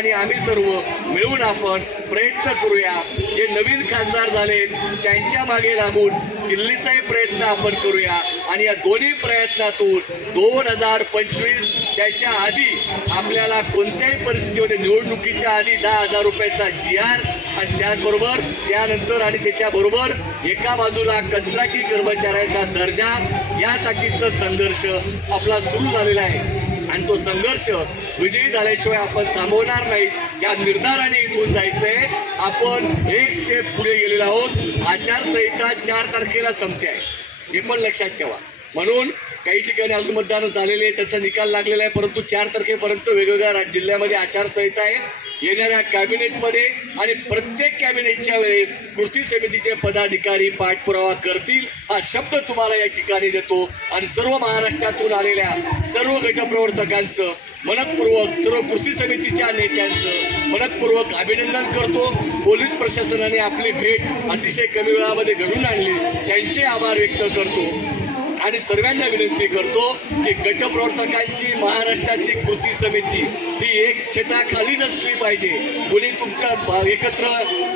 आणि आम्ही सर्व मिळून आपण प्रयत्न करूया. जे नवीन खासदार झाले त्यांच्या मागे लागून दिल्लीचाही प्रयत्न आपण करूया. आणि या दोन्ही प्रयत्नातून दोन हजार पंचवीस त्याच्या आधी आपल्याला कोणत्याही परिस्थितीमध्ये निवडणुकीच्या आधी दहा हजार रुपयाचा जी आर आणि त्याचबरोबर त्यानंतर आणि त्याच्याबरोबर एका बाजूला कंत्राटी कर्मचाऱ्याचा दर्जा यासाठीचा संघर्ष आपला सुरू झालेला आहे. आणि तो संघर्ष विजयी झाल्याशिवाय आपण थांबवणार नाही. या निर्धाराने इथून जायचंय. आपण एक स्टेप पुढे गेलेलो आहोत. आचारसंहिता चार तारखेला संपते आहे. हे पण लक्षात ठेवा. म्हणून काही ठिकाणी अजून मतदान झालेले आहे त्याचा निकाल लागलेला आहे परंतु चार तारखेपर्यंत वेगवेगळ्या जिल्ह्यामध्ये आचारसंहिता आहे. येणाऱ्या कॅबिनेटमध्ये आणि प्रत्येक कॅबिनेटच्या वेळेस कृती समितीचे पदाधिकारी पाठपुरावा करतील हा शब्द तुम्हाला या ठिकाणी देतो. आणि सर्व महाराष्ट्रातून आलेल्या सर्व गटप्रवर्तकांचं मनपूर्वक सर्व कृती समितीच्या नेत्यांचं मनपूर्वक अभिनंदन करतो. पोलीस प्रशासनाने आपली भेट अतिशय कमी वेळामध्ये घडून आणली. त्यांचे आभार व्यक्त करतो. आणि सर्वांना विनंती करतो की गटप्रवर्तकांची महाराष्ट्राची कृती समिती ही एक छताखालीच असली पाहिजे. कोणी तुमच्या एकत्र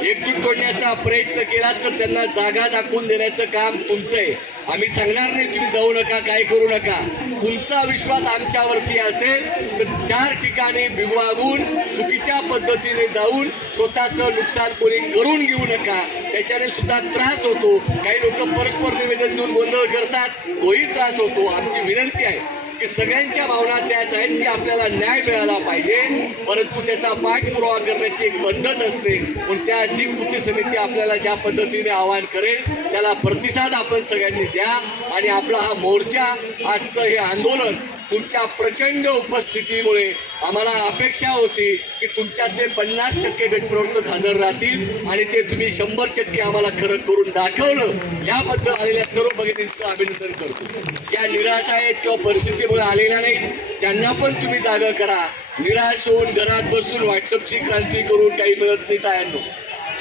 एकजूट करण्याचा प्रयत्न केला तर त्यांना जागा दाखवून देण्याचं काम तुमचं आहे. आम्ही सांगणार नाही तुम्ही जाऊ नका काय करू नका. तुमचा विश्वास आमच्यावरती असेल तर चार ठिकाणी बिघवागून चुकीच्या पद्धतीने जाऊन स्वतःचं नुकसान कोणी करून घेऊ नका. त्याच्याने सुद्धा त्रास होतो. काही लोक परस्पर निवेदन देऊन गोंधळ करतात. तोही त्रास होतो. आमची विनंती आहे. की सगळ्यांच्या भावना त्याच आहेत की आपल्याला न्याय मिळाला पाहिजे परंतु त्याचा पाठपुरावा करण्याची एक पद्धत असते. पण त्या जी कृती समिती आपल्याला ज्या पद्धतीने आवाहन करेल त्याला प्रतिसाद आपण सगळ्यांनी द्या आणि आपला हा मोर्चा आजचं हे आंदोलन तुमच्या प्रचंड उपस्थितीमुळे आम्हाला अपेक्षा होती की तुमच्यातले पन्नास टक्के गटप्रवर्तक हजर राहतील आणि ते तुम्ही शंभर टक्के आम्हाला खरं करून दाखवलं याबद्दल आलेल्या सर्व भगिनींचं अभिनंदन करतो. ज्या निराश आहेत किंवा परिस्थितीमुळे आलेल्या नाहीत त्यांना पण तुम्ही जागा करा. निराश होऊन घरात बसून व्हॉट्सअपची क्रांती करून काही मिळत नाही तायांनो.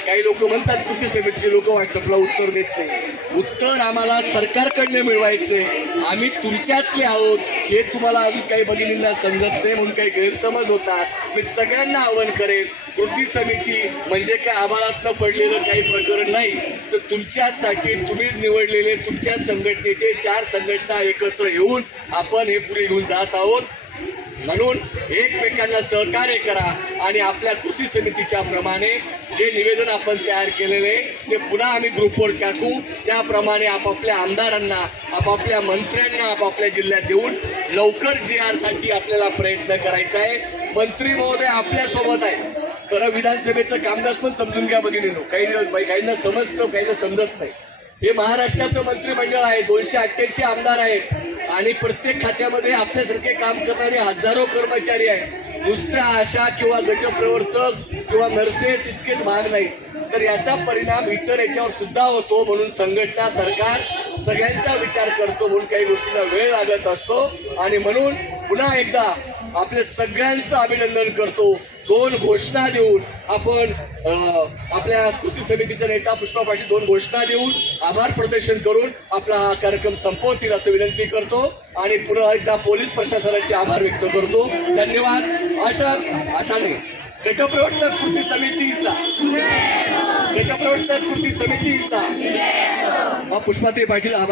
काही लोक म्हणतात कृती समितीचे लोक व्हॉट्सअपला उत्तर देत नाही. उत्तर आम्हाला सरकारकडनं मिळवायचंय. आम्ही तुमच्यातले आहोत. हे तुम्हाला अजून काही भगिनींना समजत नाही म्हणून काही गैरसमज होतात. मी सगळ्यांना आवाहन करेन कृती समिती म्हणजे काय आभाळातनं पडलेलं काही प्रकरण नाही तर तुमच्यासाठी तुम्हीच निवडलेले तुमच्या संघटनेचे चार संघटना एकत्र येऊन आपण हे पुढे घेऊन जात आहोत. म्हणून एकमेकांना सहकार्य करा आणि आपल्या कृती समितीच्या प्रमाणे जे निवेदन आपण तयार केलेले ते पुन्हा आम्ही ग्रुपवर टाकू. त्याप्रमाणे आपापल्या आमदारांना आपापल्या मंत्र्यांना आपापल्या जिल्ह्यात देऊन लवकर जी आरसाठी आपल्याला प्रयत्न करायचा आहे. मंत्री महोदय आपल्यासोबत आहे खरं विधानसभेचं कामकाज पण समजून घ्या बघितलं काही काहींना समजतं काहींना समजत नाही. हे महाराष्ट्राचं मंत्रिमंडळ आहे दोनशे अठ्ठ्याऐंशी आमदार आहेत. आणि प्रत्येक खात्यामध्ये आपल्यासारखे काम करणारे हजारो कर्मचारी आहेत. नुसत्या आशा किंवा गटप्रवर्तक किंवा नर्सेस इतकेच भाग नाही तर याचा परिणाम इतर याच्यावर सुद्धा होतो म्हणून संघटना सरकार सगळ्यांचा विचार करतो म्हणून काही गोष्टींना वेळ लागत असतो. आणि म्हणून पुन्हा एकदा आपल्या सगळ्यांचं अभिनंदन करतो. दोन घोषणा देऊन आपण आपल्या कृती समितीचा नेता पुष्पा पाटील दोन घोषणा देऊन आभार प्रदर्शन करून आपला हा कार्यक्रम संपवतील असं विनंती करतो आणि पुन्हा एकदा पोलीस प्रशासनाचे आभार व्यक्त करतो. धन्यवाद. अशा अशाने गटप्रवर्तक कृती समितीचा. गटप्रवर्तक कृती समितीचा. पुष्पाताई पाटील आभार